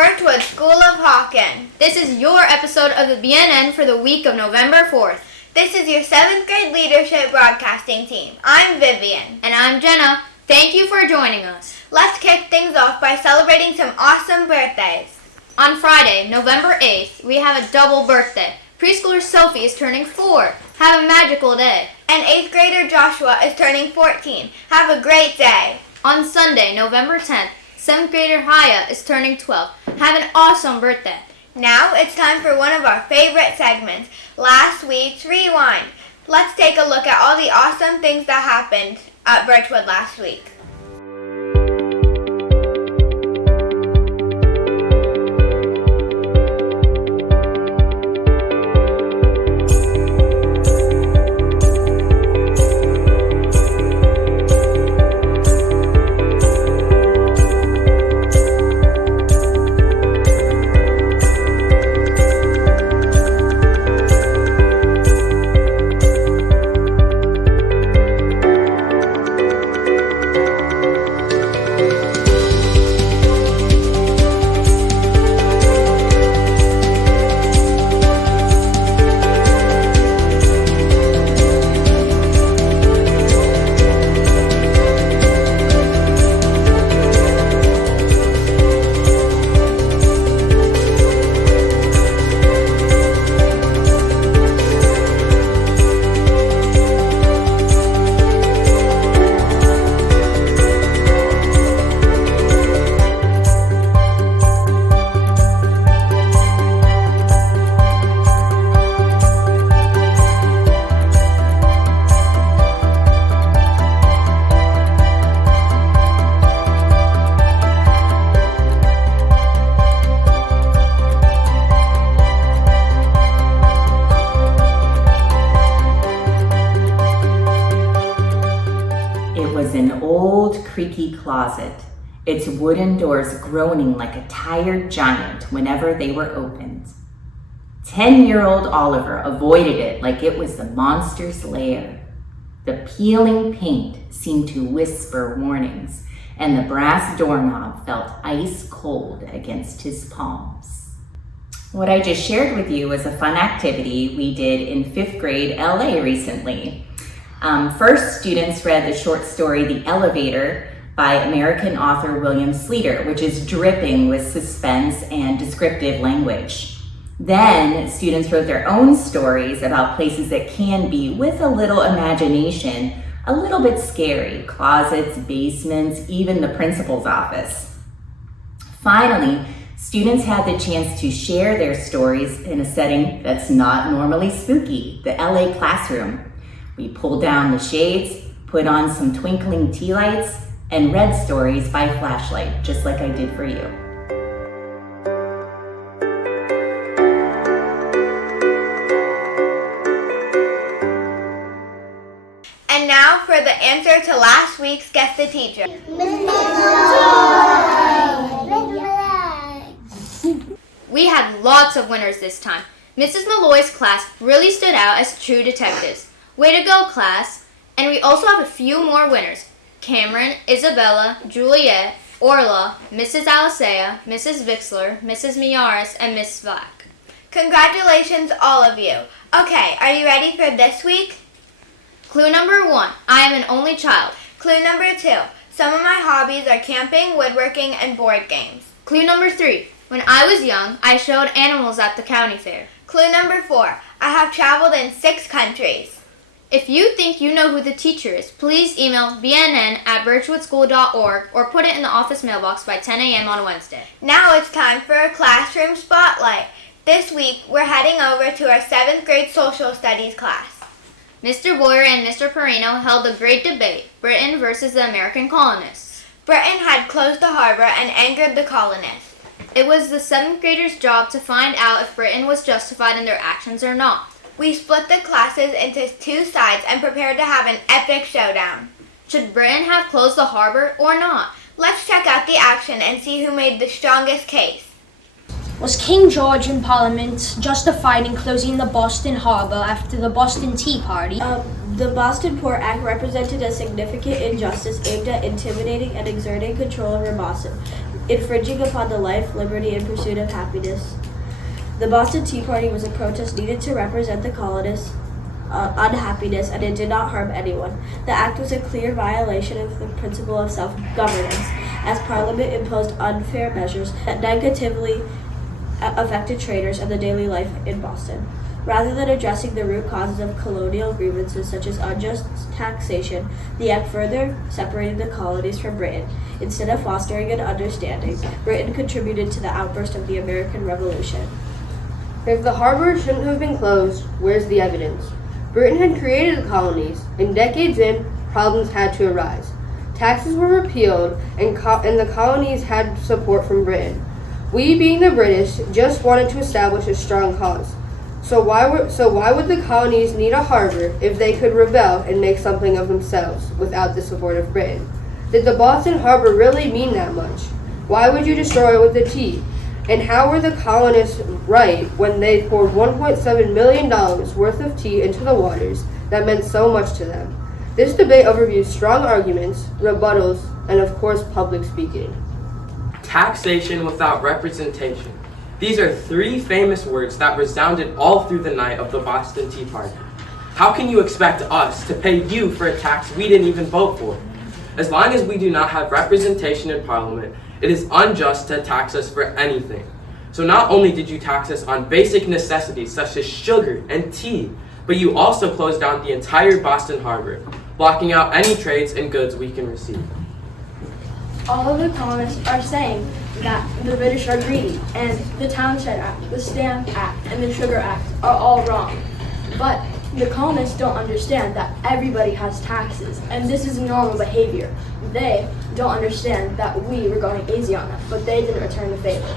Birchwood School of Hawken. This is your episode of the BNN for the week of November 4th. This is your 7th grade leadership broadcasting team. I'm Vivian. And I'm Jenna. Thank you for joining us. Let's kick things off by celebrating some awesome birthdays. On Friday, November 8th, we have a double birthday. Preschooler Sophie is turning 4. Have a magical day. And 8th grader Joshua is turning 14. Have a great day. On Sunday, November 10th, 7th grader Haya is turning 12. Have an awesome birthday. Now it's time for one of our favorite segments, Last Week's Rewind. Let's take a look at all the awesome things that happened at Birchwood last week. Creaky closet, its wooden doors groaning like a tired giant whenever they were opened. 10-year-old Oliver avoided it like it was the monster's lair. The peeling paint seemed to whisper warnings, and the brass doorknob felt ice cold against his palms. What I just shared with you was a fun activity we did in 5th grade LA recently. First, students read the short story, The Elevator, by American author William Sleater, which is dripping with suspense and descriptive language. Then, students wrote their own stories about places that can be, with a little imagination, a little bit scary. Closets, basements, even the principal's office. Finally, students had the chance to share their stories in a setting that's not normally spooky, the LA classroom. We pulled down the shades, put on some twinkling tea lights, and read stories by flashlight, just like I did for you. And now for the answer to last week's Guess the Teacher. We had lots of winners this time. Mrs. Malloy's class really stood out as true detectives. Way to go, class! And we also have a few more winners. Cameron, Isabella, Juliet, Orla, Mrs. Alisea, Mrs. Vixler, Mrs. Miaris, and Miss Black. Congratulations, all of you. Okay, are you ready for this week? Clue number 1, I am an only child. Clue number 2, some of my hobbies are camping, woodworking, and board games. Clue number 3, when I was young, I showed animals at the county fair. Clue number 4, I have traveled in 6 countries. If you think you know who the teacher is, please email bnn@birchwoodschool.org or put it in the office mailbox by 10 a.m. on Wednesday. Now it's time for a classroom spotlight. This week, we're heading over to our 7th grade social studies class. Mr. Boyer and Mr. Perino held a great debate, Britain versus the American colonists. Britain had closed the harbor and angered the colonists. It was the 7th graders' job to find out if Britain was justified in their actions or not. We split the classes into 2 sides and prepared to have an epic showdown. Should Britain have closed the harbor or not? Let's check out the action and see who made the strongest case. Was King George in Parliament justified in closing the Boston Harbor after the Boston Tea Party? The Boston Port Act represented a significant injustice aimed at intimidating and exerting control over Boston. infringing upon the life, liberty, and pursuit of happiness. The Boston Tea Party was a protest needed to represent the colonists' unhappiness, and it did not harm anyone. The act was a clear violation of the principle of self-governance, as Parliament imposed unfair measures that negatively affected traders and the daily life in Boston. Rather than addressing the root causes of colonial grievances such as unjust taxation, the act further separated the colonies from Britain. Instead of fostering an understanding, Britain contributed to the outburst of the American Revolution. If the harbor shouldn't have been closed, where's the evidence? Britain had created the colonies, and decades in, problems had to arise. Taxes were repealed, and the colonies had support from Britain. We, being the British, just wanted to establish a strong cause. So why would the colonies need a harbor if they could rebel and make something of themselves without the support of Britain? Did the Boston Harbor really mean that much? Why would you destroy it with the tea? And how were the colonists right when they poured $1.7 million worth of tea into the waters that meant so much to them? This debate overviews strong arguments, rebuttals, and of course public speaking. Taxation without representation. These are three famous words that resounded all through the night of the Boston Tea Party. How can you expect us to pay you for a tax we didn't even vote for? As long as we do not have representation in Parliament, it is unjust to tax us for anything. So not only did you tax us on basic necessities such as sugar and tea, but you also closed down the entire Boston Harbor, blocking out any trades and goods we can receive. All of the colonists are saying that the British are greedy, and the Townshend Act, the Stamp Act, and the Sugar Act are all wrong. But the colonists don't understand that everybody has taxes, and this is normal behavior. They don't understand that we were going easy on them, but they didn't return the favor.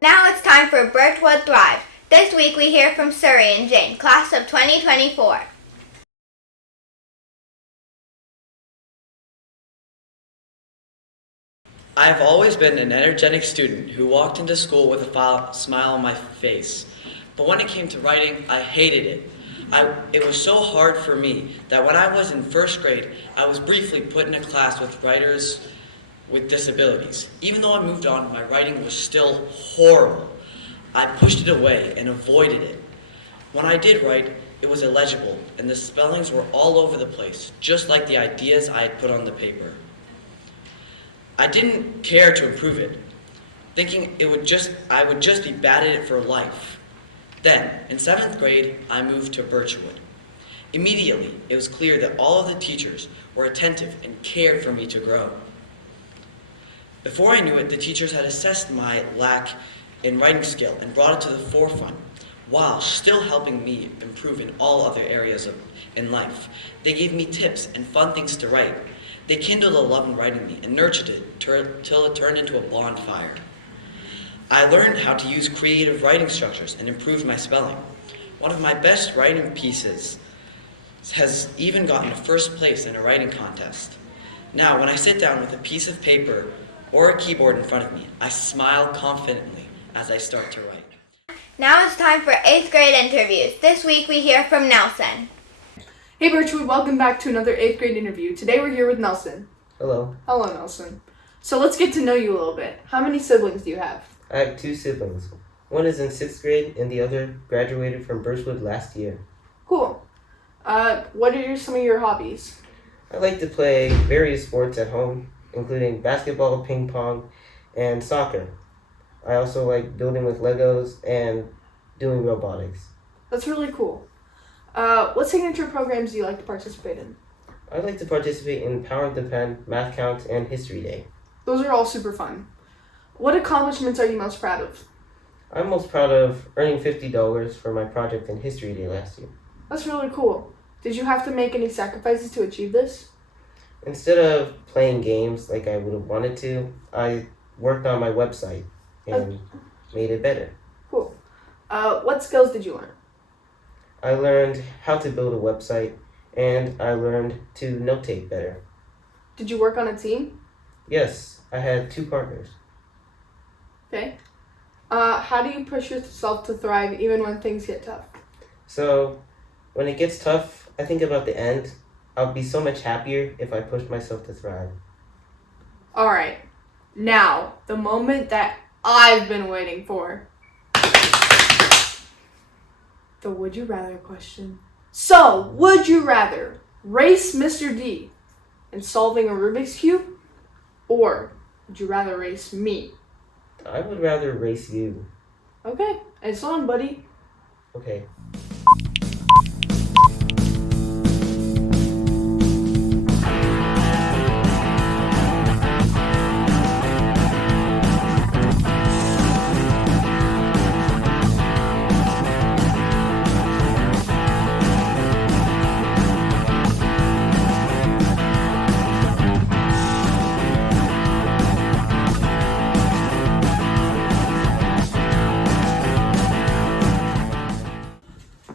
Now it's time for Birchwood Thrives. This week we hear from Surrey and Jane, class of 2024. I have always been an energetic student who walked into school with a smile on my face. But when it came to writing, I hated it. It was so hard for me that when I was in first grade, I was briefly put in a class with writers with disabilities. Even though I moved on, my writing was still horrible. I pushed it away and avoided it. When I did write, it was illegible, and the spellings were all over the place, just like the ideas I had put on the paper. I didn't care to improve it, thinking I would just be bad at it for life. Then, in 7th grade, I moved to Birchwood. Immediately, it was clear that all of the teachers were attentive and cared for me to grow. Before I knew it, the teachers had assessed my lack in writing skill and brought it to the forefront, while still helping me improve in all other areas in life. They gave me tips and fun things to write. They kindled a love in writing me and nurtured it till it turned into a bonfire. I learned how to use creative writing structures and improved my spelling. One of my best writing pieces has even gotten first place in a writing contest. Now, when I sit down with a piece of paper or a keyboard in front of me, I smile confidently as I start to write. Now it's time for 8th grade interviews. This week we hear from Nelson. Hey Birchwood, welcome back to another 8th grade interview. Today we're here with Nelson. Hello. Hello, Nelson. So let's get to know you a little bit. How many siblings do you have? I have 2 siblings. One is in 6th grade and the other graduated from Birchwood last year. Cool. What are some of your hobbies? I like to play various sports at home, including basketball, ping pong, and soccer. I also like building with Legos and doing robotics. That's really cool. What signature programs do you like to participate in? I like to participate in Power of the Pen, Math Counts, and History Day. Those are all super fun. What accomplishments are you most proud of? I'm most proud of earning $50 for my project in History Day last year. That's really cool. Did you have to make any sacrifices to achieve this? Instead of playing games like I would have wanted to, I worked on my website and made it better. Cool. What skills did you learn? I learned how to build a website and I learned to notate better. Did you work on a team? Yes, I had 2 partners. Okay. How do you push yourself to thrive even when things get tough? So, when it gets tough, I think about the end. I'll be so much happier if I push myself to thrive. All right. Now, the moment that I've been waiting for. The would you rather question. So, would you rather race Mr. D in solving a Rubik's Cube? Or would you rather race me? I would rather race you. Okay, it's on, buddy. Okay.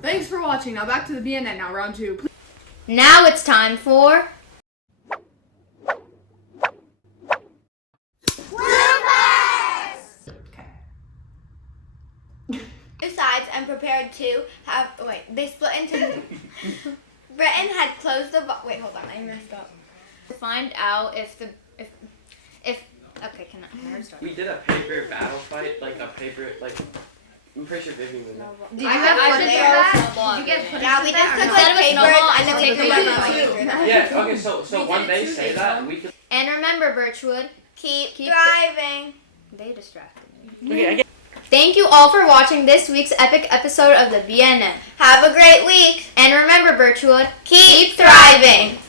Thanks for watching. Now back to the BNN. Now round 2. Now it's time for Two sides and prepared to have. Wait, they split into. Britain had closed the. Wait, hold on, I messed up. to find out if okay, can I restart? We did a paper battle fight, like a paper, like, I'm pretty sure Vivian was there. Did you have footage of that? Did you get footage Yeah, we of just that? took Instead like of a paper snowball, and then we take put a it on. Yeah, okay, so when they say that, we could. And remember, Birchwood, Keep Keep thriving. they distracted me. Thank you all for watching this week's epic episode of the BNN. Have a great week. And remember, Birchwood, Keep thriving.